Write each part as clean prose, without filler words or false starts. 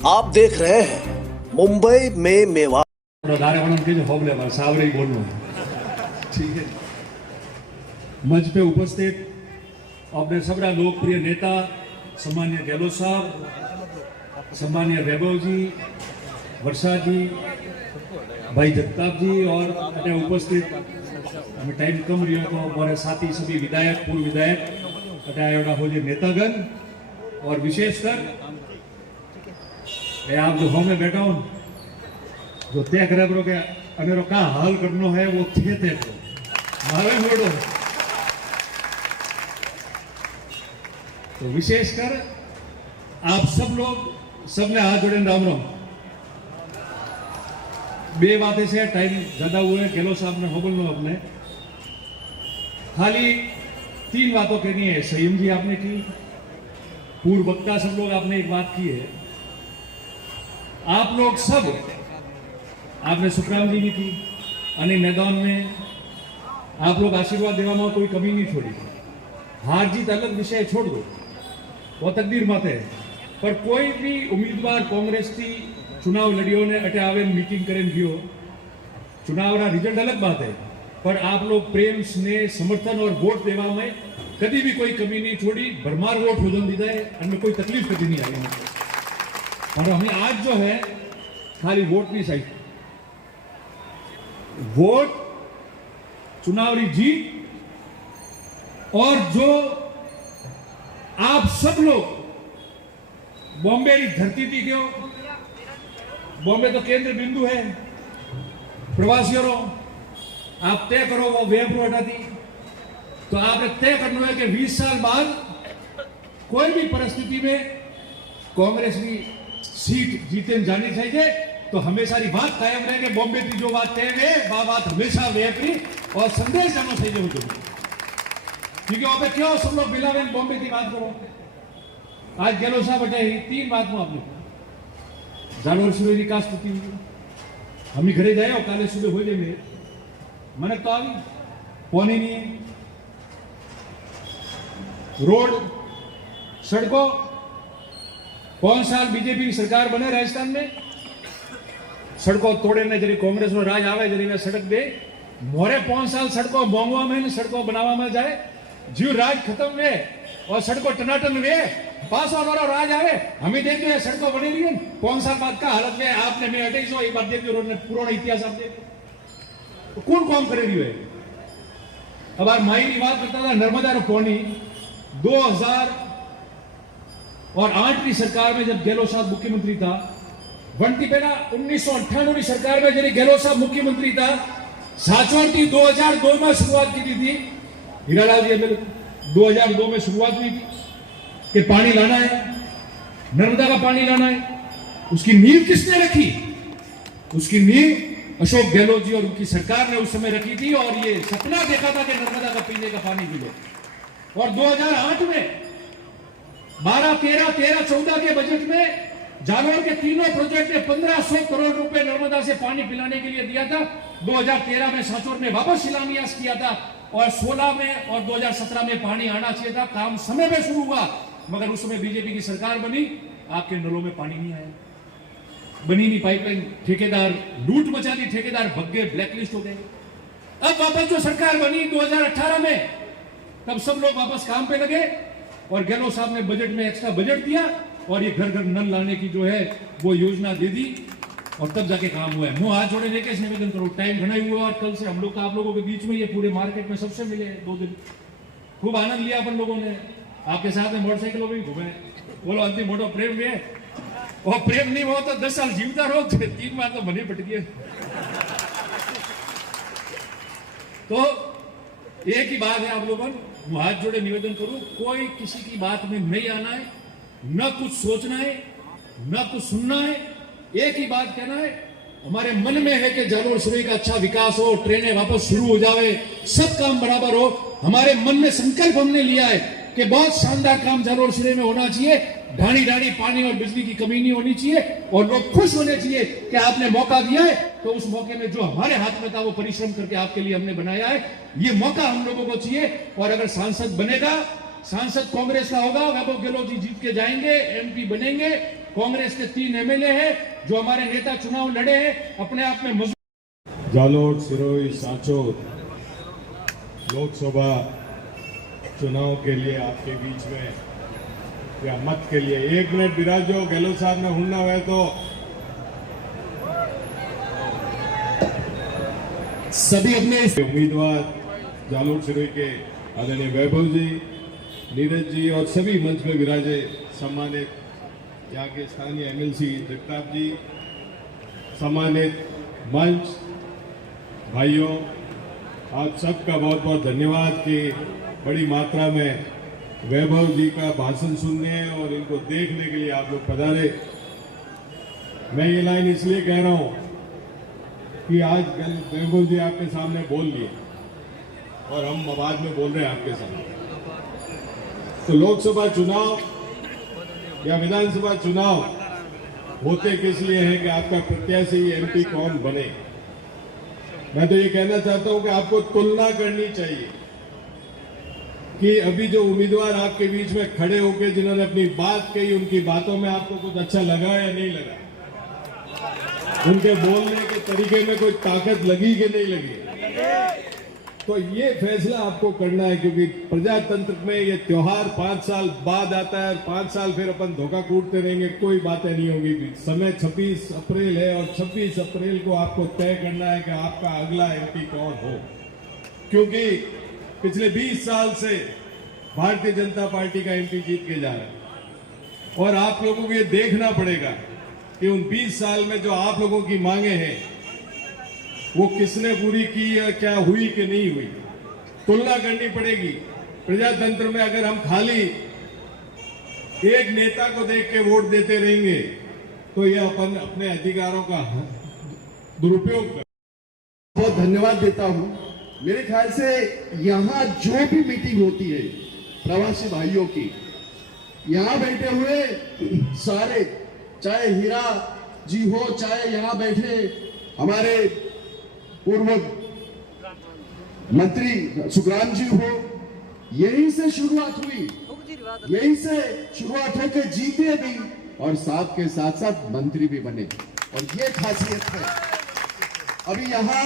आप देख रहे हैं मुंबई में मेवा ठीक है। मंच पे उपस्थित अपने सबरा लोकप्रिय नेता सम्मान्य गहलोत साहब, सम्मान्य वैभव जी, वर्षा जी, भाई जगताप जी और अन्य उपस्थित हमें टाइम कम रही तो हमारे साथी सभी विधायक, पूर्व विधायक अटा हो जो नेतागण और विशेषकर आप जो होम में बैठा हो जो तय करे करो के अनेरो का हाल करनो है वो थे करो मारे मोड़ो। तो विशेषकर आप सब लोग सबने हाथ जोड़े राम राम। बे बातें से टाइम ज्यादा हुआ है, गहलोत साहब ने हो बोलना अपने खाली 3 बातों कहनी है। संयम जी आपने की, पूर्व वक्ता सब लोग आपने एक बात की है, आप लोग सब आपने सुखराम जी की अन्य मैदान में आप लोग आशीर्वाद देवा में कोई कमी नहीं छोड़ी। हार जीत अलग विषय छोड़ दो, वो तकदीर मत है, पर कोई भी उम्मीदवार कांग्रेस की चुनाव लड़ियों ने अटे आवे मीटिंग करें गयो, चुनाव का रिजल्ट अलग बात है, पर आप लोग प्रेम स्नेह समर्थन और वोट देवा में कभी भी कोई कमी नहीं छोड़ी। भरमार वोट हो दीदा है, हमें कोई तकलीफ कभी नहीं आई। और हमें आज जो है खाली वोट नहीं चाहिए, वोट चुनावी जीत और जो आप सब लोग बॉम्बे की धरती थी क्यों, बॉम्बे तो केंद्र बिंदु है प्रवासियों, आप तय करो वो वेब रोड थी, तो आपने तय करना है कि 20 साल बाद कोई भी परिस्थिति में कांग्रेस की सीट जीते जानी चाहिए। तो हमेशा बात कायम रहे कि बॉम्बे की जो बात तय है वह बात हमेशा वेपरी और संदेश जाना चाहिए मुझे, क्योंकि वहां पे क्यों सब लोग बिलावे बॉम्बे की बात करो। आज गहलोत साहब बटे 3 बात में आपने जानवर सुबह की काश होती हुई हम ही घरे जाए और काले सुबह हो जाए मैंने तो आई पौनी नहीं है, रोड सड़कों 5 साल बीजेपी की सरकार बने राजस्थान में, सड़कों तोड़े ने जरी कांग्रेस नो राज आवे जरी वे सड़क दे मोरे 5 साल सड़कों मोंगवा में सड़कों बनावा में जाए, जीव राज खत्म वे और सड़कों टनाटन वे, पास और राज आवे हमें देख रहे सड़कों बनी रही है। 5 साल बाद का हालत में आपने मैं 28 एक बार देख रोड ने पुराना इतिहास आप देख तो कौन काम करे रही है। अब आज माई की बात करता था नर्मदा रो पानी 2008 की सरकार में जब गहलोत साहब मुख्यमंत्री था, बनती पहला 1998 की सरकार में जब गहलोत साहब मुख्यमंत्री था, साचौर की 2002 में शुरुआत की थी, हीरालाल जी 2002 में शुरुआत हुई थी कि पानी लाना है, नर्मदा का पानी लाना है। उसकी नींव किसने रखी? उसकी नींव अशोक गहलोत जी और उनकी सरकार ने उस समय रखी थी और ये सपना देखा था कि नर्मदा का पीने का पानी मिले। और 2008 में 12, 13, 14 के बजट में जालौर के तीनों प्रोजेक्ट ने 1500 करोड़ रुपए नर्मदा से पानी पिलाने के लिए दिया था। 2013 में साचौर में वापस शिलान्यास किया था और 16 में और 2017 में पानी आना चाहिए था। काम समय में शुरू हुआ, मगर उस समय बीजेपी की सरकार बनी, आपके नलों में पानी नहीं आया, बनी नहीं पाइपलाइन, ठेकेदार लूट मचा दी, ठेकेदार भग गए, ब्लैकलिस्ट हो गए। अब वापस जो सरकार बनी 2018 में, तब सब लोग वापस काम पे लगे और गहलोत साहब ने बजट में एक्स्ट्रा बजट दिया और ये घर घर नल लाने की जो है वो योजना दे दी और तब जाके काम हुआ है। मुंह हाथ जोड़े लेके निवेदन करो, टाइम घना ही हुआ और कल से हम लोग का आप लोगों के बीच में ये पूरे मार्केट में सबसे मिले 2 दिन, खूब आनंद लिया अपन लोगों ने, आपके साथ में मोटरसाइकिलों में घूमे, बोलो अंतिम मोटो प्रेम में और प्रेम नहीं हो तो 10 साल जीवता रहो, 3 बार तो बने पट गए। तो एक ही बात है आप लोगों, हाथ जोड़े निवेदन करूं, कोई किसी की बात में नहीं आना है, न कुछ सोचना है, न कुछ सुनना है, एक ही बात कहना है, हमारे मन में है कि जालौर सुरई का अच्छा विकास हो, ट्रेनें वापस शुरू हो जावे, सब काम बराबर हो। हमारे मन में संकल्प हमने लिया है कि बहुत शानदार काम जालौर सुरई में होना चाहिए, ढाणी ढाणी पानी और बिजली की कमी नहीं होनी चाहिए और लोग खुश होने चाहिए कि आपने मौका दिया है, तो उस मौके में जो हमारे हाथ में था वो परिश्रम करके आपके लिए हमने बनाया है, ये मौका हम लोगों को चाहिए। और अगर सांसद बनेगा, सांसद कांग्रेस का होगा, वैभव गहलोत जी जीत के जाएंगे, एमपी बनेंगे, कांग्रेस के 3 एमएलए हैं जो हमारे नेता चुनाव लड़े हैं, अपने आप में मजबूत। जालोर, सिरोही, सांचौर लोकसभा चुनाव के लिए आपके बीच में या मत के लिए 1 मिनट बिराजो गहलोत साहब ने हुन्ना हुआ तो सभी अपने उम्मीदवार जालोर सिरोही के आदरणीय वैभव जी, नीरज जी और सभी मंच में विराजे सम्मानित यहाँ के स्थानीय एमएलसी जगताप जी, सम्मानित मंच भाइयों, आप सबका बहुत बहुत धन्यवाद कि बड़ी मात्रा में वैभव जी का भाषण सुनने और इनको देखने के लिए आप लोग पधारे। मैं ये लाइन इसलिए कह रहा हूँ कि आज वैभव जी आपके सामने बोल लिए और हम बाद में बोल रहे हैं आपके सामने। तो लोकसभा चुनाव या विधानसभा चुनाव होते किस लिए है कि आपका प्रत्याशी एमपी कौन बने। मैं तो ये कहना चाहता हूं कि आपको तुलना करनी चाहिए कि अभी जो उम्मीदवार आपके बीच में खड़े होकर जिन्होंने अपनी बात कही, उनकी बातों में आपको कुछ अच्छा लगा या नहीं लगा, उनके बोलने के तरीके में कोई ताकत लगी कि नहीं लगी। तो ये फैसला आपको करना है, क्योंकि प्रजातंत्र में ये त्योहार 5 साल बाद आता है, 5 साल फिर अपन धोखा कूटते रहेंगे, कोई बातें नहीं होगी। समय 26 अप्रैल है और 26 अप्रैल को आपको तय करना है कि आपका अगला एमपी कौन हो, क्योंकि पिछले 20 साल से भारतीय जनता पार्टी का एमपी जीत के जा रहा है और आप लोगों को ये देखना पड़ेगा कि उन 20 साल में जो आप लोगों की मांगे हैं वो किसने पूरी की या क्या हुई कि नहीं हुई। तुलना करनी पड़ेगी। प्रजातंत्र में अगर हम खाली एक नेता को देख के वोट देते रहेंगे तो ये अपन अपने अधिकारों का दुरुपयोग कर। बहुत धन्यवाद देता हूं। मेरे ख्याल से यहाँ जो भी मीटिंग होती है प्रवासी भाइयों की, यहाँ बैठे हुए सारे, चाहे हीरा जी हो, चाहे यहाँ बैठे हमारे पूर्व मंत्री सुखराम जी हो, यहीं से शुरुआत हुई, यहीं से शुरुआत होकर जीते भी और साथ के साथ साथ मंत्री भी बने, और ये खासियत है। अभी यहाँ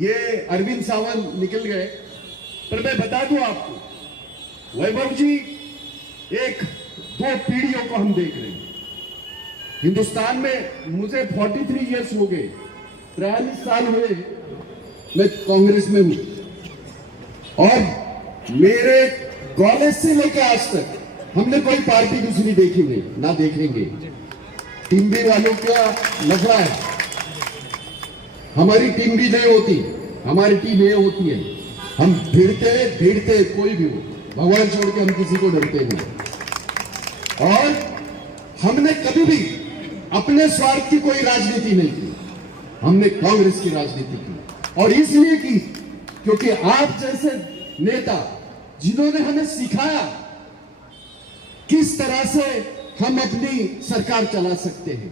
ये अरविंद सावंत निकल गए, पर मैं बता दूं आपको, वैभव जी 1-2 पीढ़ियों को हम देख रहे हैं हिंदुस्तान में। मुझे 43 इयर्स हो गए, 43 साल हुए मैं कांग्रेस में हूं और मेरे कॉलेज से लेकर आज तक हमने कोई पार्टी दूसरी देखी नहीं, ना देखेंगे। टीम बी वालों का लफड़ा है, हमारी टीम भी नहीं होती, हमारी टीम ये होती है। हम भिड़ते कोई भी हो, भगवान छोड़ के हम किसी को डरते नहीं। और हमने कभी भी अपने स्वार्थ की कोई राजनीति नहीं की, हमने कांग्रेस की राजनीति की। और इसलिए की क्योंकि आप जैसे नेता जिन्होंने हमें सिखाया किस तरह से हम अपनी सरकार चला सकते हैं।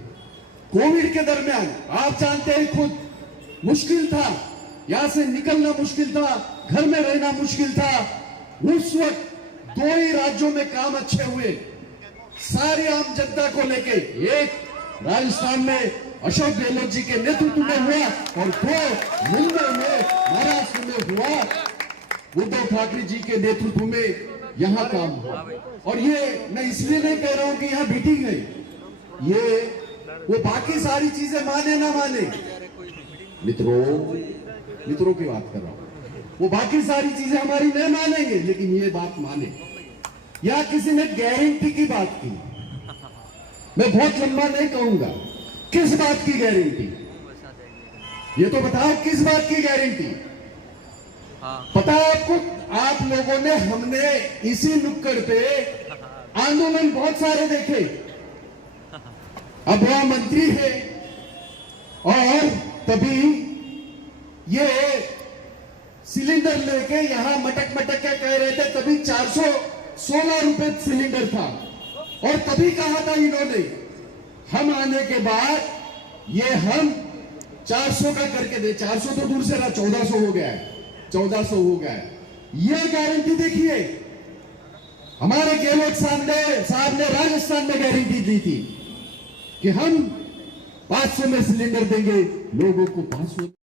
कोविड के दरमियान आप जानते हैं खुद मुश्किल था, यहां से निकलना मुश्किल था, घर में रहना मुश्किल था। उस वक्त 2 ही राज्यों में काम अच्छे हुए, सारी आम जनता को लेके। एक राजस्थान में अशोक गहलोत जी के नेतृत्व में हुआ और 2 मुंबई में, महाराष्ट्र में हुआ उद्धव ठाकरे जी के नेतृत्व में यहां काम हुआ। और ये मैं इसलिए नहीं कह रहा हूं कि यहां मीटिंग है, ये वो बाकी सारी चीजें माने ना माने, मित्रों की बात कर रहा हूं, वो बाकी सारी चीजें हमारी नहीं मानेंगे, लेकिन ये बात माने। या किसी ने गारंटी की बात की, मैं बहुत लंबा नहीं कहूंगा, किस बात की गारंटी, ये तो बताओ किस बात की गारंटी। पता है आपको, आप लोगों ने, हमने इसी नुक्कड़ पे आंदोलन बहुत सारे देखे। अब वह मंत्री है और तभी ये सिलेंडर लेके यहां मटक के कह रहे थे, तभी 416 रुपए सिलेंडर था। और तभी कहा था इन्होंने, हम आने के बाद ये हम 400 का करके दे, 400 तो दूर से रहा, 1400 हो गया है, 1400 हो गया है। ये गारंटी देखिए, हमारे गहलोत साहब ने राजस्थान में गारंटी दी थी कि हम 500 में सिलेंडर देंगे, लोगों को 500